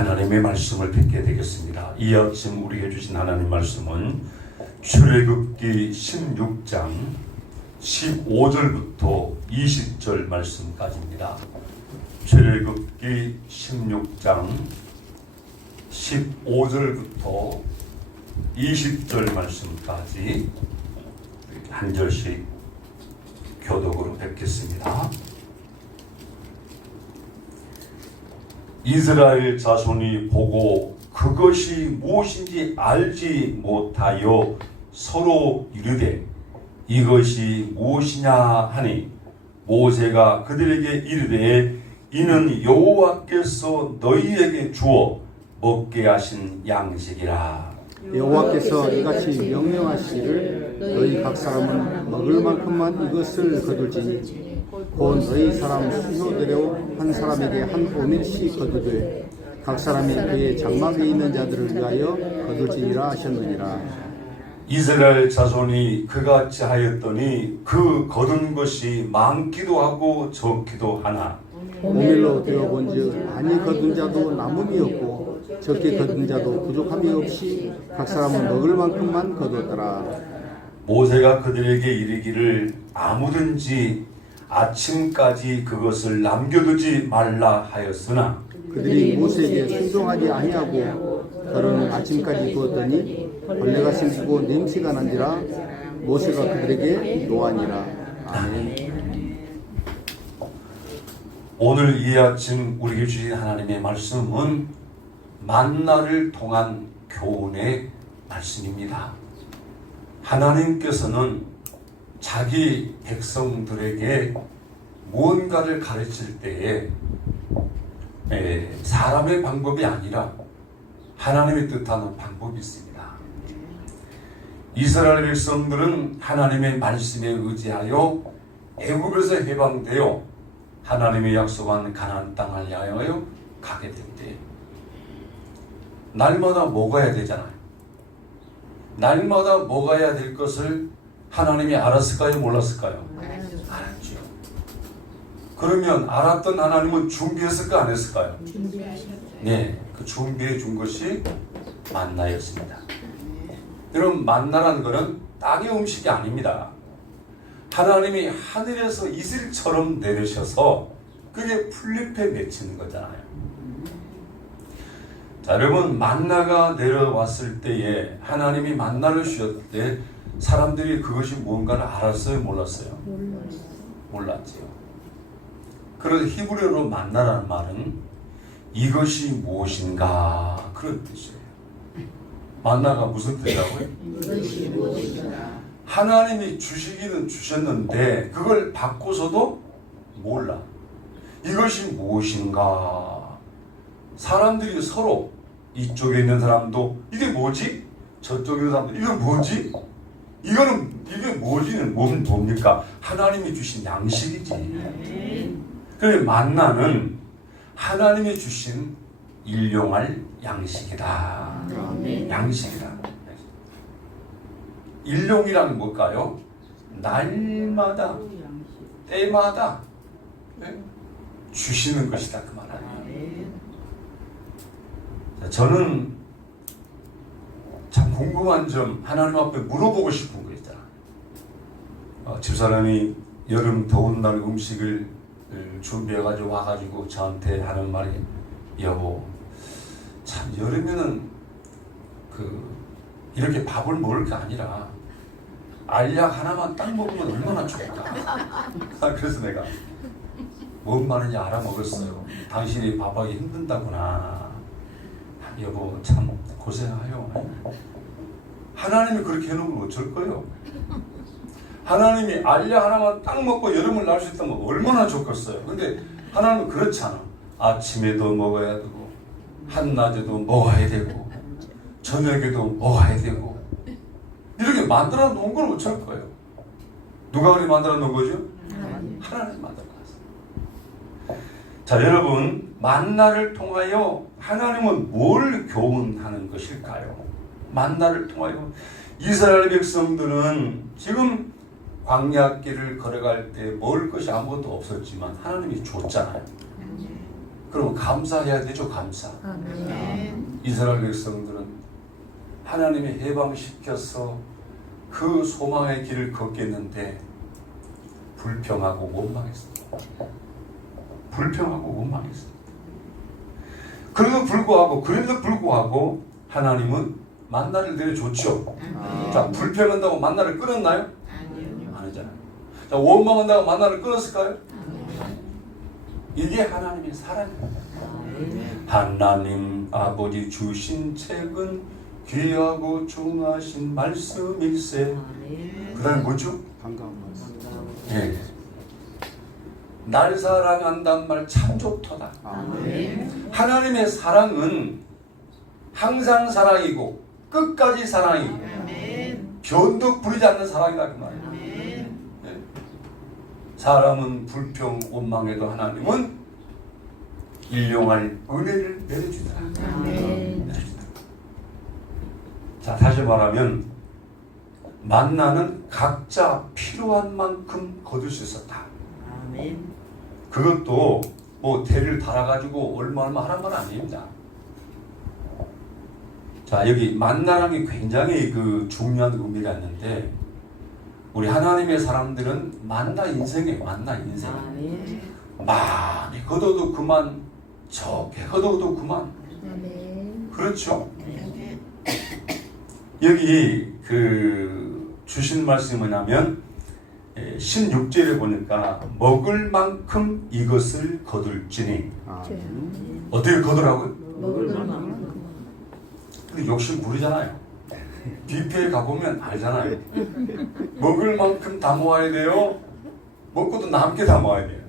하나님의 말씀을 뵙게 되겠습니다. 이 아침 우리에게 주신 하나님 말씀은 출애굽기 16장 15절부터 20절 말씀까지입니다. 출애굽기 16장 15절부터 20절 말씀까지 한 절씩 교독으로 뵙겠습니다. 이스라엘 자손이 보고 그것이 무엇인지 알지 못하여 서로 이르되 이것이 무엇이냐 하니 모세가 그들에게 이르되 이는 여호와께서 너희에게 주어 먹게 하신 양식이라. 여호와께서 이같이 명령하시기를 너희 각 사람은 먹을 만큼만 이것을 거둘지니 곧 너희 사람 수소대로 한 사람에게 한 오멜씩 거두되 각 사람이 그의 장막에 있는 자들을 위하여 거둘지니라 하셨느니라. 이스라엘 자손이 그같이 하였더니 그 거둔 것이 많기도 하고 적기도 하나 오멜로 되어본즉 많이 거둔 자도 남음이 없고 적게 거둔 자도 부족함이 없이 각 사람은 먹을 만큼만 거두었더라. 모세가 그들에게 이르기를 아무든지 아침까지 그것을 남겨두지 말라 하였으나 그들이 모세에게 순종하지 아니하고 더러는 아침까지 두었더니 벌레가 생기고 냄새가 난지라 모세가 그들에게 노하니라. 아멘. 오늘 이 아침 우리에게 주신 하나님의 말씀은 만나를 통한 교훈의 말씀입니다. 하나님께서는 자기 백성들에게 무언가를 가르칠 때에 사람의 방법이 아니라 하나님의 뜻하는 방법이 있습니다. 이스라엘 백성들은 하나님의 말씀에 의지하여 애굽에서 해방되어 하나님의 약속한 가나안 땅을 향하여 가게 될 때 날마다 먹어야 되잖아요. 날마다 먹어야 될 것을 하나님이 알았을까요? 몰랐을까요? 알았죠. 그러면 알았던 하나님은 준비했을까? 안 했을까요? 네, 그 준비해 준 것이 만나였습니다. 여러분, 만나라는 것은 땅의 음식이 아닙니다. 하나님이 하늘에서 이슬처럼 내리셔서 그게 풀잎에 맺히는 거잖아요. 자, 여러분, 만나가 내려왔을 때에 하나님이 만나를 주셨을 때 사람들이 그것이 무언가를 알았어요? 몰랐어요? 몰랐지요. 그래서 히브리어로 만나라는 말은 이것이 무엇인가 그런 뜻이에요. 만나가 무슨 뜻이라고요? 이것이 무엇인가. 하나님이 주시기는 주셨는데 그걸 받고서도 몰라. 이것이 무엇인가. 사람들이 서로 이쪽에 있는 사람도 이게 뭐지? 저쪽에 있는 사람도 이게 뭐지? 이게 뭐지는 뭡니까? 하나님이 주신 양식이지. 그래, 만나는 하나님이 주신 일용할 양식이다. 양식이다. 일용이란 뭘까요? 날마다 때마다 주시는 것이다 그 말 아니에요. 저는 참 궁금한 점 하나님 앞에 물어보고 싶은 거 있잖아. 집사람이 여름 더운 날 음식을 준비해가지고 와가지고 저한테 하는 말이 여보 참 여름에는 이렇게 밥을 먹을 게 아니라 알약 하나만 딱 먹으면 얼마나 좋을까. 그래서 내가 뭔 말인지 알아먹었어요. 당신이 밥하기 힘든다구나. 여보 참 고생하요. 하나님이 그렇게 해놓으면 어쩔 거예요. 하나님이 알약 하나만 딱 먹고 여름을 날 수 있다면 얼마나 좋겠어요. 근데 하나님은 그렇잖아. 아침에도 먹어야 되고 한낮에도 먹어야 되고 저녁에도 먹어야 되고 이렇게 만들어 놓은 건 어쩔 거예요. 누가 그렇게 만들어 놓은 거죠? 하나님 만들어 놨어요. 자, 여러분, 만나를 통하여 하나님은 뭘 교훈하는 것일까요? 만나를 통하여 이스라엘 백성들은 지금 광야길을 걸어갈 때 먹을 것이 아무것도 없었지만 하나님이 줬잖아요. 그럼 감사해야 되죠. 감사. 아멘. 이스라엘 백성들은 하나님이 해방시켜서 그 소망의 길을 걷겠는데 불평하고 원망했습니다. 불평하고 원망했습니다. 그래도 불구하고 하나님은 만나를 내려줬죠. 자, 불평한다고 만나를 끊었나요? 아니잖아요. 자, 원망한다고 만나를 끊었을까요? 이게 하나님의 사랑입니다. 하나님 아버지 주신 책은 귀하고 중하신 말씀일세. 그 다음에 뭐죠? 반가운 말씀. 예. 날 사랑한단 말 참 좋더라. 하나님의 사랑은 항상 사랑이고 끝까지 사랑이고 변덕 부리지 않는 사랑이다 그 말이에요. 예. 사람은 불평 원망해도 하나님은 일용할 은혜를 내려주더라. 내려주더라. 자, 다시 말하면 만나는 각자 필요한 만큼 거둘 수 있었다. 그것도 뭐 대를 달아가지고 얼마 하는 건 아닙니다. 자, 여기 만나라는 게 굉장히 그 중요한 의미가 있는데 우리 하나님의 사람들은 만나 인생이에요. 만나 인생. 많이 거둬도 그만, 적게 거둬도 그만. 그렇죠? 여기 그 주신 말씀이 뭐냐면 16절에 보니까 먹을 만큼 이것을 거둘지니. 어떻게 거두라고요? 먹을 만큼. 근데 욕심 부리잖아요. 뷔페에 가보면 알잖아요. 먹을 만큼 다 모아야 돼요. 먹고도 남게 다 모아야 돼요.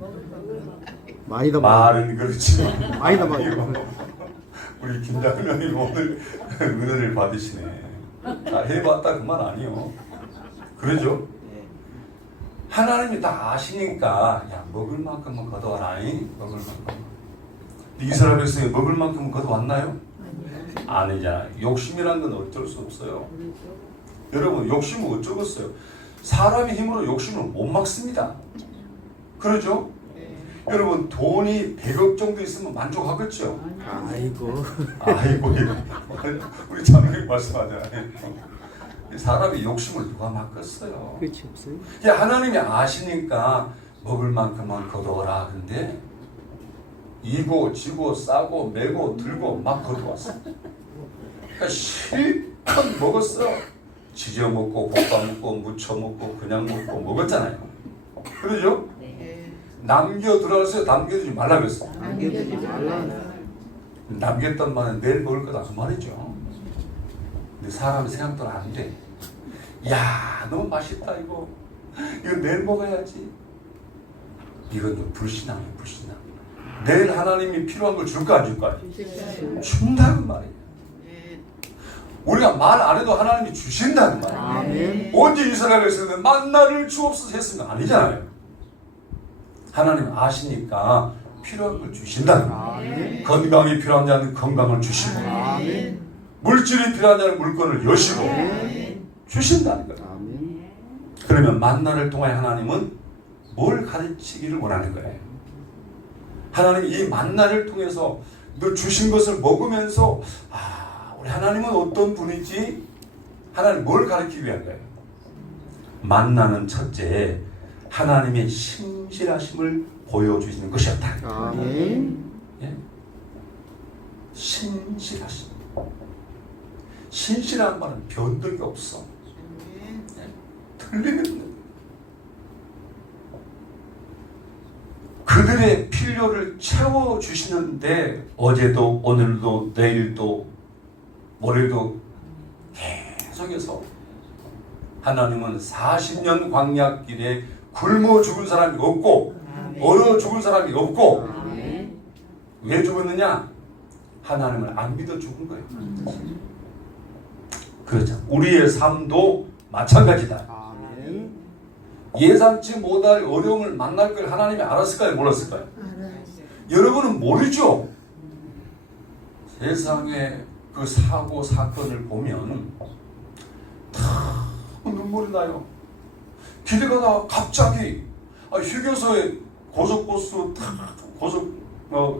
많이 더 말은 그렇지만 많이 더 많이. 우리 김장면이 오늘 은혜를 받으시네. 다 해봤다 그만 아니요. 그러죠? 하나님이 다 아시니까 야 먹을 만큼은 거둬와라. 먹을 만큼. 이스라엘 백성이 먹을 만큼은 거둬왔나요? 아니잖아요. 욕심이란 건 어쩔 수 없어요. 여러분 욕심은 어쩌겠어요. 사람의 힘으로 욕심을 못 막습니다. 그러죠? 여러분 돈이 100억 정도 있으면 만족하겠죠? 아이고. 우리 자매님 말씀하잖아요. 사람이 욕심을 누가 막겠어요? 그렇지 없어요. 하나님이 아시니까 먹을 만큼만 거둬라. 근데 이고 지고 싸고 매고 들고 막 거둬왔어. 그러니까 실컷 먹었어. 지져 먹고 볶아 먹고 무쳐 먹고 그냥 먹고 먹었잖아요. 그러죠? 남겨 들어가서 남겨두지 말라 그랬어. 남겨두지 말라. 남겼단 말은 내일 먹을 거다 그 말이죠. 근데 사람 생각대로 안 돼. 야, 너무 맛있다 이거. 이거 내일 먹어야지. 이건 불신앙이에요, 불신앙. 내일 하나님이 필요한 걸 줄까 안 줄까? 준다는 말이에요. 우리가 말 안 해도 하나님이 주신다는 말이에요. 아멘. 언제 이스라엘에서는 만나를 주옵소서 했으면 아니잖아요. 하나님 아시니까 필요한 걸 주신다는 거예요. 건강이 필요한 자는 건강을 주시고 물질이 필요한 자는 물건을 여시고 주신다는 거예요. 그러면 만나를 통해 하나님은 뭘 가르치기를 원하는 거예요? 하나님 이 만나를 통해서 너 주신 것을 먹으면서 우리 하나님은 어떤 분이지? 하나님 뭘 가르치기 위한 거예요? 만나는 첫째 하나님의 신실하심을 보여주시는 것이었다. 아멘. 예? 신실하심. 신실한 말은 변덕이 없어. 예? 틀림이 없는 거예요. 그들의 필요를 채워주시는데 어제도 오늘도 내일도 모레도 계속해서 하나님은 40년 광야길에 굶어 죽은 사람이 없고 얼어 죽은 사람이 없고 왜 죽었느냐? 하나님을 안 믿어 죽은 거예요. 그렇죠. 우리의 삶도 마찬가지다. 아멘. 예상치 못할 어려움을 만날 걸 하나님이 알았을까요? 몰랐을까요? 여러분은 모르죠? 세상에 그 사고 사건을 보면 다 눈물이 나요. 길에 가다가 갑자기 휴게소에 고속버스 탁 고속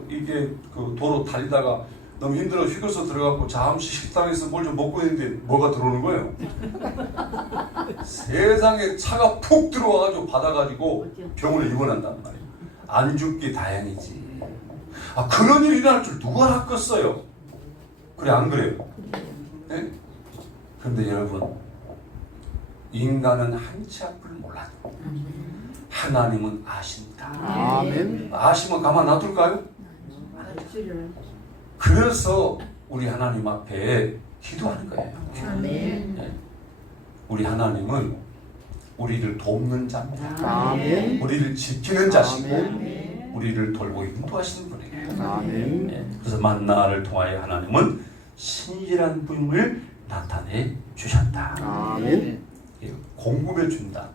이게 그 도로 달리다가 너무 힘들어 휴게소 들어가고 잠시 식당에서 뭘 좀 먹고 있는데 뭐가 들어오는 거예요. 세상에 차가 푹 들어와가지고 받아가지고 병원에 입원한단 말이에요. 안 죽기 다행이지. 그런 일이 일어날 줄 누가 알았겠어요. 그래 안 그래요? 네? 그런데 여러분, 인간은 한치 앞을 몰라도 하나님은 아십니다. 아멘. 아시면 가만 놔둘까요? 그래서 우리 하나님 앞에 기도하는 거예요. 아멘. 네. 우리 하나님은 우리를 돕는 자입니다. 아멘. 우리를 지키는 자시고 아멘. 우리를 돌보 인도하시는 분이에요. 아멘. 네. 그래서 만나를 통하여 하나님은 신실한 분을 나타내 주셨다. 아멘. 예, 공급해 준다.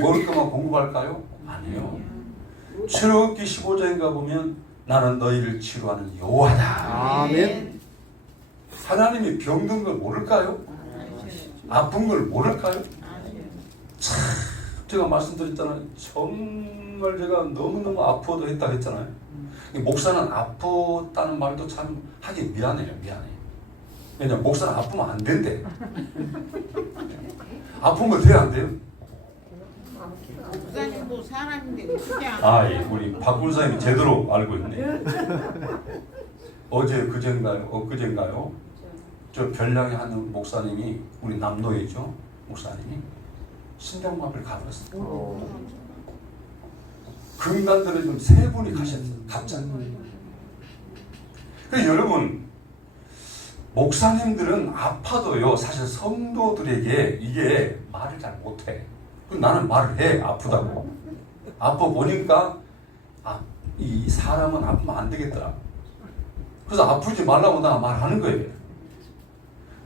먹을 것만 공급할까요? 아니요. 출애굽기 15장인가 보면 나는 너희를 치료하는 여호와다. 아멘. 하나님이 병든 걸 모를까요? 아픈 걸 모를까요? 참 제가 말씀드렸잖아요. 정말 제가 너무너무 아파도 했다 했잖아요. 목사는 아팠다는 말도 참 하기 미안해요. 왜냐면 목사는 아프면 안 된대. 아프면 돼야 안 돼요? 목사님도 사람인데 어떻게 예, 우리 박 군사님이 제대로 알고 있네. 어제 엊그젠가요? 저 별량에 하는 목사님이 우리 남노이죠. 목사님이 심장마비를 가버렸어요. 금단들은 좀 세 분이 가셨어요. 갑자기. 그래서 여러분, 목사님들은 아파도요, 사실 성도들에게 이게 말을 잘 못해. 나는 말을 해. 아프다고. 아파 보니까 이 사람은 아프면 안 되겠더라. 그래서 아프지 말라고 나 말하는 거예요.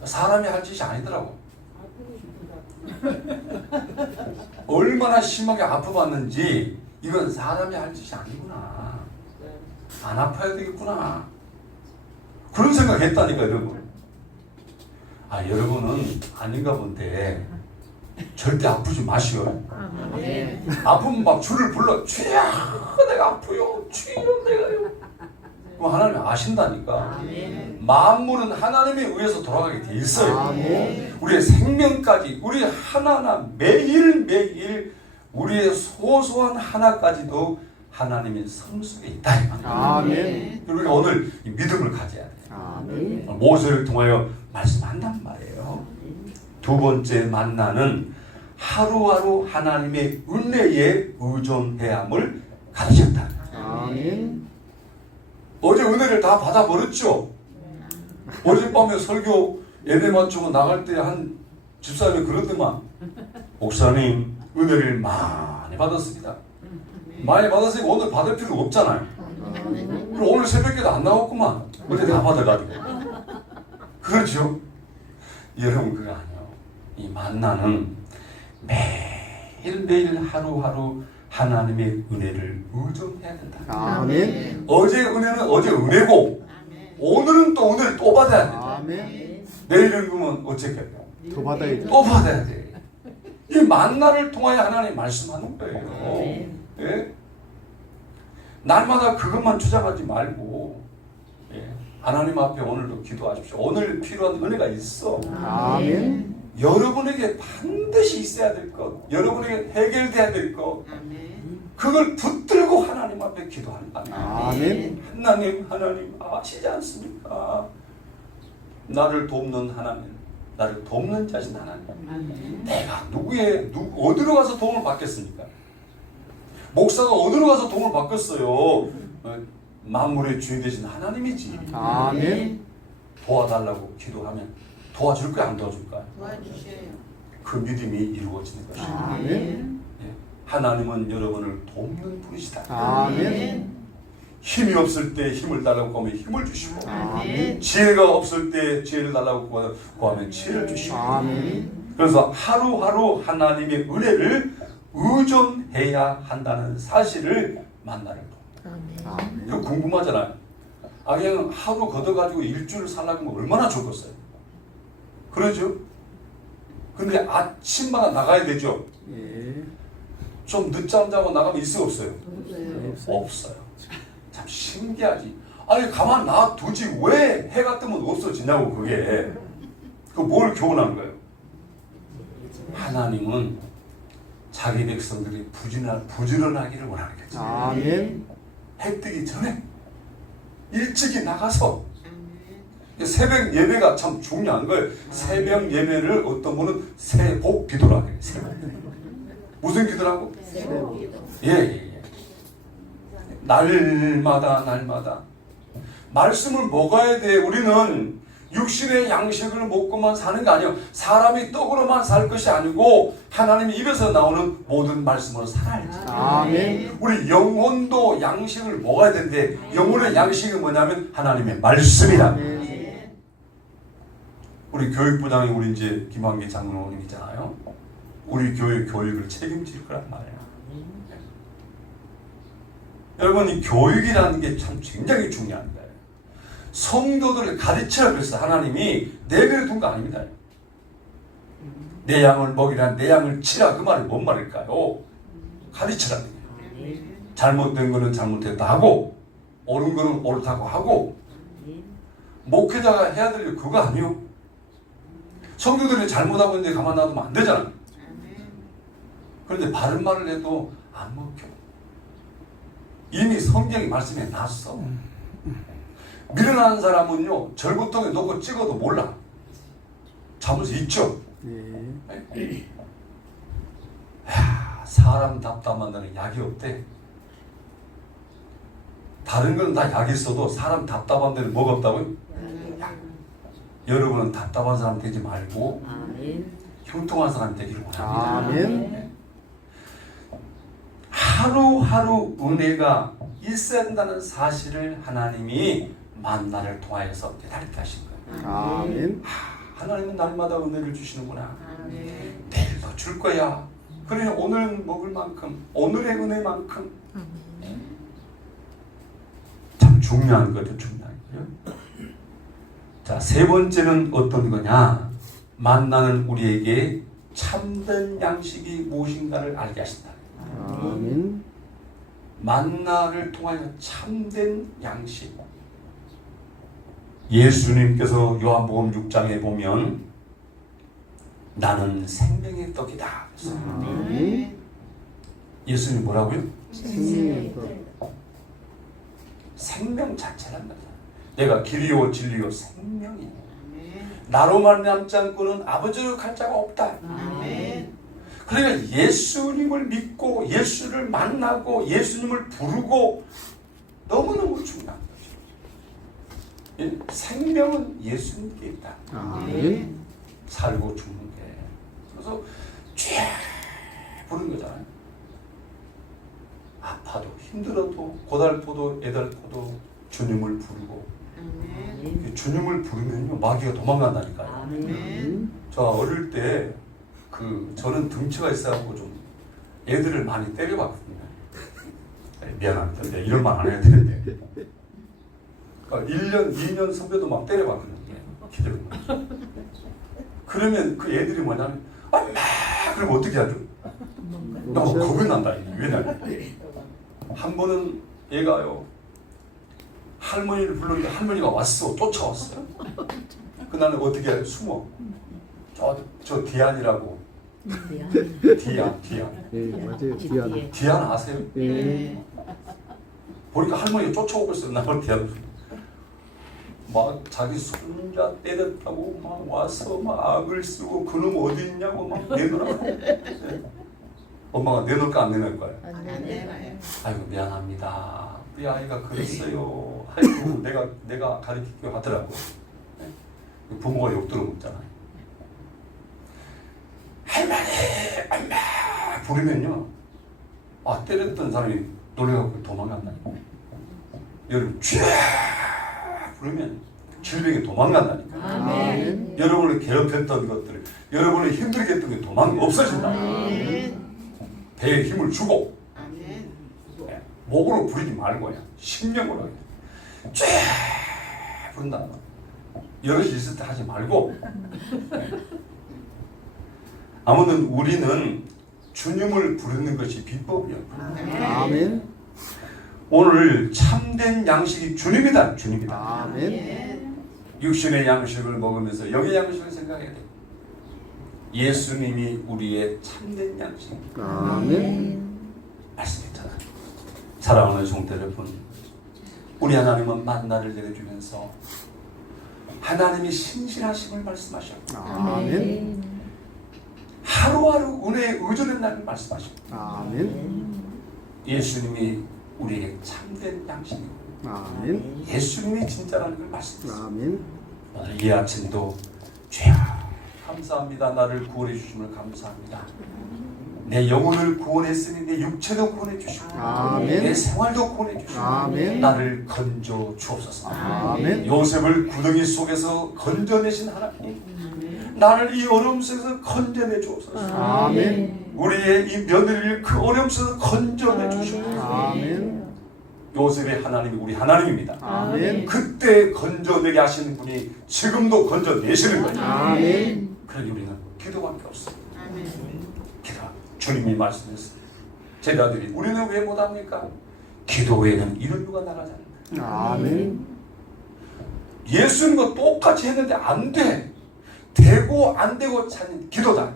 사람이 할 짓이 아니더라고. 얼마나 심하게 아파봤는지 이건 사람이 할 짓이 아니구나. 안 아파야 되겠구나. 그런 생각했다니까 여러분. 여러분은 아닌가 본데 절대 아프지 마시오. 아프면 막 주를 불러. 주야 내가 아프요. 주여 내가요. 그럼 하나님이 아신다니까. 만물은 하나님에 의해서 돌아가게 돼 있어요. 우리의 생명까지 우리 하나하나 매일매일 우리의 소소한 하나까지도 하나님의 성숙에 있다. 아멘. 우리가 오늘 이 믿음을 가져야 돼요. 아멘. 모세를 통하여 말씀한단 말이에요. 두 번째 만나는 하루하루 하나님의 은혜에 의존해야 함을 가르쳤다. 아멘. 어제 은혜를 다 받아버렸죠. 어젯밤에 설교 예배 맞추고 나갈 때 한 집사님이 그러더만, 목사님 은혜를 많이 받았습니다. 많이 받았으니까 오늘 받을 필요 없잖아요. 그럼 오늘 새벽에도 안 나왔구만. 어제 다 받아가지고. 그렇죠? 여러분 그거 아니에요. 이 만나는 매일매일 하루하루 하나님의 은혜를 의존해야 된다. 아멘. 어제 은혜는 어제 은혜고 오늘은 또 은혜를 또 받아야 된다. 아멘. 내일은 그러면 어떻게 해요? 더 받아야죠. 또 받아야 돼. 이 만나를 통하여 하나님 말씀하는 거예요. 예? 날마다 그것만 주장하지 말고, 예? 하나님 앞에 오늘도 기도하십시오. 오늘 필요한 은혜가 있어. 아멘. 여러분에게 반드시 있어야 될 것, 여러분에게 해결돼야 될 것, 그걸 붙들고 하나님 앞에 기도하는 거예요. 아멘. 하나님 아시지 않습니까? 나를 돕는 하나님, 나를 돕는 자신 하나님. 내가 어디로 가서 도움을 받겠습니까? 목사가 어디로 가서 도움을 받겠어요? 만물의 주인 되신 하나님이지. 아멘. 도와달라고 기도하면 도와줄 거야, 안 도와줄 거야? 도와주세요. 그 믿음이 이루어지는 것이죠. 아멘. 예. 하나님은 여러분을 돕는 분이시다. 아멘. 힘이 없을 때 힘을 달라고 하면 힘을 주시고, 아멘. 지혜가 없을 때 지혜를 달라고 구하면 지혜를 주시고, 아멘. 그래서 하루하루 하나님의 은혜를 의존해야 한다는 사실을 만나는 겁니다. 아멘. 이거 궁금하잖아요. 그냥 하루 걷어가지고 일주일 살려면 얼마나 좋겠어요. 그러죠? 근데 아침마다 나가야 되죠? 예. 좀 늦잠 자고 나가면 있어요, 없어요? 없어요. 참 신기하지. 아니 가만 놔두지 왜 해가 뜨면 없어지냐고. 그게 그 뭘 교훈하는 거예요? 하나님은 자기 백성들이 부지런하기를 원하는 거지. 아멘. 해 뜨기 전에 일찍이 나가서 새벽 예배가 참 중요한 거예요. 새벽 예배를 어떤 분은 새복 기도라고 해요. 새복. 무슨 기도라고? 예. 날마다 말씀을 먹어야 돼. 우리는 육신의 양식을 먹고만 사는 게 아니에요. 사람이 떡으로만 살 것이 아니고 하나님 입에서 나오는 모든 말씀으로 살아야지. 아멘. 우리 영혼도 양식을 먹어야 되는데 영혼의 양식이 뭐냐면 하나님의 말씀이다. 우리 교육부장이 우리 이제 김한기 장로님이잖아요. 우리 교회 교육을 책임질 거란 말이에요. 여러분, 이 교육이라는 게 참 굉장히 중요한 거예요. 성도들을 가르치라 그래서 하나님이 내버려 둔 거 아닙니다. 내 양을 먹이라, 내 양을 치라. 그 말이 뭔 말일까요? 가르치라는 거예요. 잘못된 거는 잘못됐다 하고 옳은 거는 옳다고 하고. 목회자가 해야 될 일 그거 아니요. 성도들이 잘못하고 있는데 가만 놔두면 안 되잖아. 그런데 바른 말을 해도 안 먹혀. 이미 성경이 말씀해 놨어. 미련한 사람은요, 절구통에 놓고 찍어도 몰라. 잡을 수 있죠. 사람 답답한 데는 약이 없대. 다른 건 다 약이 있어도 사람 답답한 데는 뭐가 없다고요? 약. 여러분은 답답한 사람 되지 말고 형통한 사람이 되기를 원합니다. 아멘. 하루하루 은혜가 있어야 된다는 사실을 하나님이 만나를 통하여서 깨닫게 하신 거예요. 아멘. 하나님은 날마다 은혜를 주시는구나. 내일도 줄 거야. 그래, 오늘 먹을 만큼, 오늘의 은혜만큼. 참 중요한 거죠. 중요한 거죠. 자, 세 번째는 어떤 거냐? 만나는 우리에게 참된 양식이 무엇인가를 알게 하신다. 아멘. 만나를 통하여 참된 양식. 예수님께서 요한복음 6장에 보면 나는 생명의 떡이다. 아멘. 예수님 뭐라고요? 생명의 떡. 생명 자체란 말이야. 내가 길이요 진리요 생명이야. 나로 말미암지 않고는 아버지로 갈 자가 없다. 그러니까 예수님을 믿고 예수를 만나고 예수님을 부르고 너무너무 중요한 거죠. 생명은 예수님께 있다. 아멘. 살고 죽는 게. 그래서 쫙 부르는 거잖아요. 아파도 힘들어도 고달프도 애달프도 주님을 부르고. 주님을 부르면요 마귀가 도망간다니까요. 아멘. 저 어릴 때 저는 등치가 있어갖고 좀 애들을 많이 때려봤거든요. 미안합니다. 이런 말 안 해야 되는데. 그러니까 1년, 2년 선배도 막 때려봤거든요. 기대로. 그러면 그 애들이 뭐냐면 엄마! 그러면 어떻게 하죠? 너무 겁이 난다. 왜냐면 한 번은 얘가요 할머니를 불렀는데 할머니가 왔어. 쫓아왔어요. 그날은 어떻게 해요? 숨어. 저 디안이라고. 디안. 네, 맞아요. 디안. 디안 아세요? 네. 보니까 할머니가 쫓아오고 있어요. 나를 디안. 막 자기 손자 때렸다고 막 와서 막 악을 쓰고 그놈 어디 있냐고 막 내놓으라고. 엄마가 내놓을까 안 내놓을 거예요? 안 내놔요. 아이고 미안합니다. 우리 아이가 그랬어요. 아이고 내가 가르치기로 하더라고. 부모가 욕 들어먹잖아요. 할머니, 엄마 부르면요. 때렸던 사람이 놀래갖고 도망간다니까. 여러분 쥐 부르면 질병이 도망간다니까. 아멘. 여러분을 괴롭혔던 것들, 여러분을 힘들게 했던 게 없어진다. 배에 힘을 주고 목으로 부르지 말고 그냥 심령으로 쫙 부른다. 여럿이 있을 때 하지 말고. 아무튼 우리는 주님을 부르는 것이 비법이야. 아멘. 오늘 참된 양식이 주님이다. 주님이다. 아멘. 육신의 양식을 먹으면서 영의 양식을 생각해야 돼. 예수님이 우리의 참된 양식. 아멘. 말씀했잖아. 사랑하는 성도 여러분, 우리 하나님은 만나를 내려주면서 하나님이 신실하심을 말씀하셨고 아멘. 하루하루 은혜에 의존한다는 말씀하셨고 아멘. 예수님이 우리에게 참된 양식이고 아멘. 예수님이 진짜라는 걸 말씀하셨습니다. 아멘. 오늘 이 아침도 주야 감사합니다. 나를 구원해 주심을 감사합니다. 내 영혼을 구원했으니 내 육체도 구원해 주시고 아멘. 내 생활도 구원해 주시고 아멘. 나를 건져 주옵소서. 아멘. 요셉을 구덩이 속에서 건져내신 하나님, 나를 이 어려움 속에서 건져내 주옵소서. 아멘. 우리의 이 며느리를 그 어려움 속에서 건져내 주시옵소서. 아멘. 요셉의 하나님이 우리 하나님입니다. 아멘. 그때 건져내게 하시는 분이 지금도 건져내시는 거예요. 아멘. 그러니 우리는 기도밖에 없어요. 아멘. 기도. 주님이 말씀했어요. 제자들이 우리는 왜 못합니까? 기도 외에는 이런 누가 나가지 않는다. 아멘. 예수님과 똑같이 했는데 안 돼. 되고 안 되고 찾는 기도다.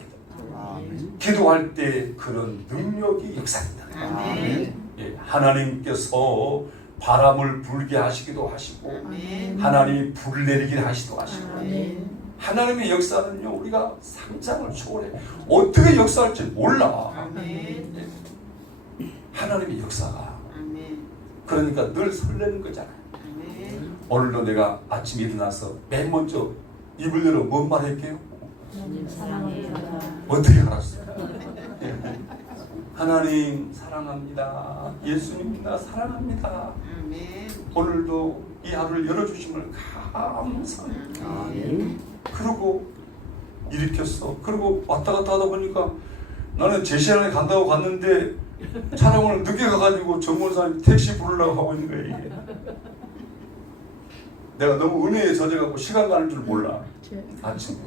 아멘. 기도할 때 그런 능력이 역사입니다. 아멘. 예, 하나님께서 바람을 불게 하시기도 하시고 아멘. 하나님이 불을 내리게 하시기도 하시고 아멘. 하나님의 역사는요 우리가 상상을 초월해 어떻게 역사할지 몰라. 아멘. 하나님의 역사가 아멘. 그러니까 늘 설레는 거잖아요. 아멘. 오늘도 내가 아침에 일어나서 맨 먼저 입을 열어 뭔 말 할게요? 어떻게 알았어요? 하나님 사랑합니다. 예수님 나 사랑합니다. 아멘. 오늘도 이 하루를 열어주심을 감사합니다. 아멘. 그러고 일으켰어. 그리고 왔다 갔다 하다 보니까 나는 제 시간에 간다고 갔는데 촬영을 늦게 가가지고 전문사님 택시 부르려고 하고 있는 거예요. 이게. 내가 너무 은혜에 젖어갖고 시간 가는 줄 몰라. 아침에.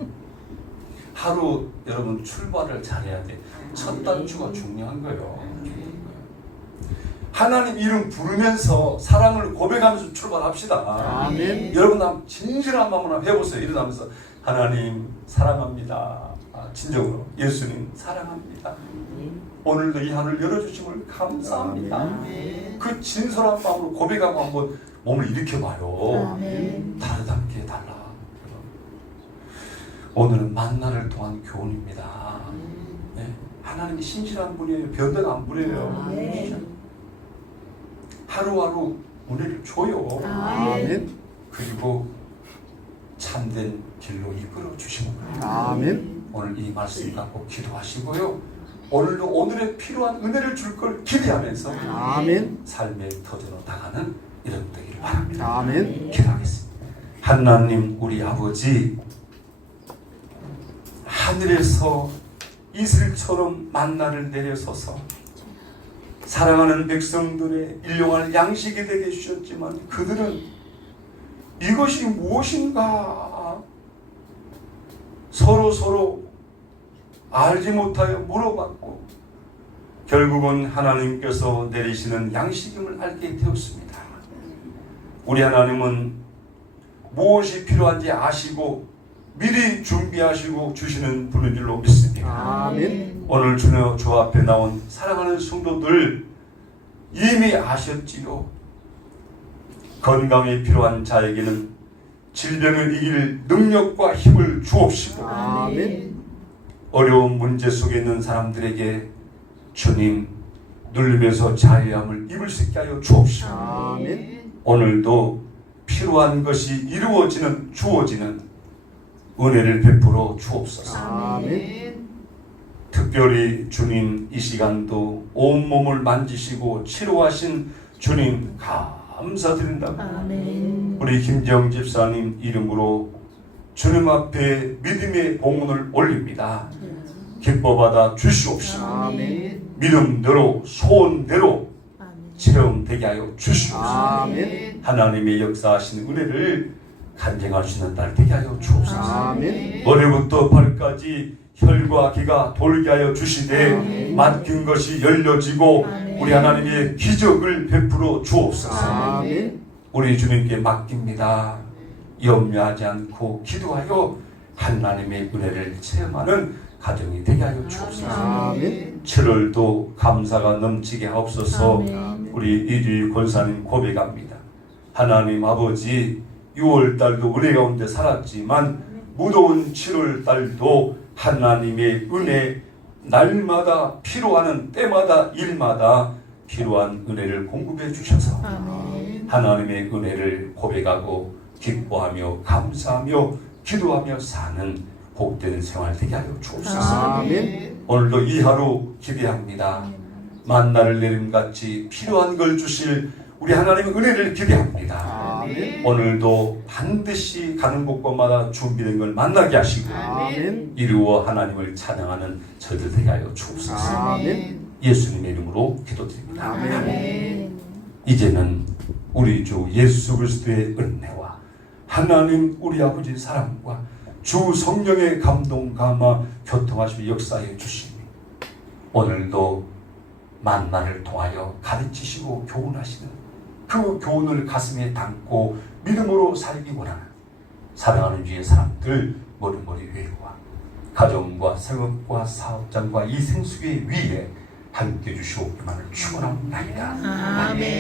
하루 여러분 출발을 잘해야 돼. 첫 단추가 중요한 거예요. 하나님 이름 부르면서 사랑을 고백하면서 출발합시다. 아멘. 여러분 한번 진실한 마음으로 해보세요. 일어나면서 하나님 사랑합니다. 진정으로 예수님 사랑합니다. 오늘도 이 하루를 열어주심을 감사합니다. 아멘. 그 진솔한 마음으로 고백하고 한번 몸을 일으켜봐요. 아멘. 다르다게 달라. 오늘은 만나를 통한 교훈입니다. 네. 하나님이 신실한 분이에요. 변덕 안 부려요. 하루하루 은혜를 줘요. 아멘. 그리고 참된 길로 이끌어 주시는 거예요. 아멘. 오늘 이 말씀 갖고 기도하시고요. 오늘도 오늘에 필요한 은혜를 줄 걸 기대하면서 아멘. 삶의 터전으로 나가는 이런 되기를 바랍니다. 아멘. 기도하겠습니다. 하나님 우리 아버지, 하늘에서 이슬처럼 만나를 내려서서 사랑하는 백성들의 일용할 양식이 되게 해주셨지만 그들은 이것이 무엇인가 서로 알지 못하여 물어봤고 결국은 하나님께서 내리시는 양식임을 알게 되었습니다. 우리 하나님은 무엇이 필요한지 아시고 미리 준비하시고 주시는 분인 줄로 믿습니다. 아멘. 오늘 주님 주 앞에 나온 사랑하는 성도들 이미 아셨지요. 건강이 필요한 자에게는 질병을 이길 능력과 힘을 주옵시고 아멘. 어려운 문제 속에 있는 사람들에게 주님 눌리면서 자유함을 입을 수 있게 하여 주옵시고 아멘. 오늘도 필요한 것이 이루어지는 주어지는 은혜를 베풀어 주옵소서. 아멘. 특별히 주님 이 시간도 온몸을 만지시고 치료하신 주님 감사드린다고 우리 김정 집사님 이름으로 주님 앞에 믿음의 봉헌을 올립니다. 기뻐받아 주시옵시고 아멘. 믿음대로 소원대로 체험되게 하여 주시옵시고 아멘. 하나님의 역사하신 은혜를 간증할 수 있는 날 되게 하여 주옵소서. 아멘. 머리부터 발까지 혈과 기가 돌게 하여 주시되 아멘. 막힌 것이 열려지고 우리 하나님의 기적을 베풀어 주옵소서. 아멘. 우리 주님께 맡깁니다. 염려하지 않고 기도하여 하나님의 은혜를 체험하는 가정이 되게 하여 주옵소서. 아멘. 7월도 감사가 넘치게 하옵소서. 우리 이주희 권사님 고백합니다. 하나님 아버지, 6월달도 은혜 가운데 살았지만 무더운 7월달도 하나님의 은혜, 날마다 필요하는 때마다 일마다 필요한 은혜를 공급해 주셔서 하나님의 은혜를 고백하고 기뻐하며 감사하며 기도하며 사는 복된 생활 되게 하여 주옵소서. 아멘. 오늘도 이 하루 기대합니다. 만나를 내림같이 필요한 걸 주실 우리 하나님의 은혜를 기대합니다. 아멘. 오늘도 반드시 가는 곳곳마다 준비된 걸 만나게 하시고 아멘. 이루어 하나님을 찬양하는 저희들 되게 하여 주옵소서. 아멘. 예수님의 이름으로 기도드립니다. 아멘. 이제는 우리 주 예수 그리스도의 은혜와 하나님 우리 아버지 사랑과 주 성령의 감동 감화 교통하시며 역사해 주시니 오늘도 만나를 통하여 가르치시고 교훈하시는 그 교훈을 가슴에 담고 믿음으로 살기 원하는 사랑하는 주의 사람들 머리머리 회와 가정과 생업과 사업장과 이 생수의 위에 함께 주시옵기만을 축원합니다. 아멘.